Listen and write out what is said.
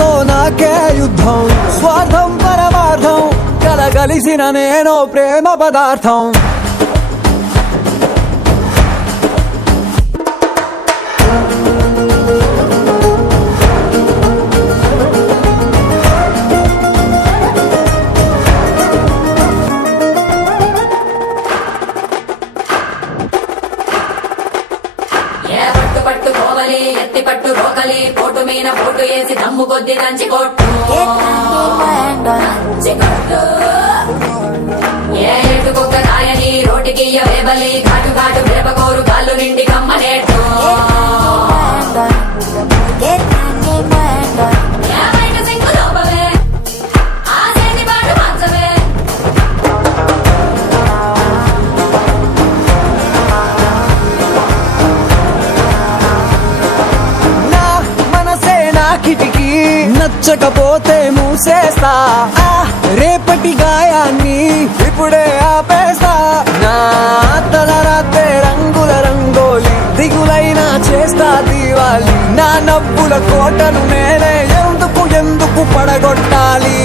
నీతో నాకే యుద్ధం, స్వార్థం పరమార్థం కలగలిసిన నేను ప్రేమ పదార్థం. ఎత్తి పట్టు రోకలి పోటు మీన పోటు వేసి దమ్ము కొద్ది దంచి కొట్టు ఏ ఎటుకొక్క కాయని రోటికి వేబలి ఘాటు ఘాటు మిరపకోరు కాళ్ళు నిండి కమ్మనేట్టు కిటికీ నచ్చకపోతే మూసేస్తా, రేపటి గాయాన్ని ఇప్పుడే ఆపేస్తా. నా తలరాతే రంగుల రంగోలి దిగులైనా చేస్తా దీవాలి. నా నవ్వుల కోటను నేనే ఎందుకు పడగొట్టాలి.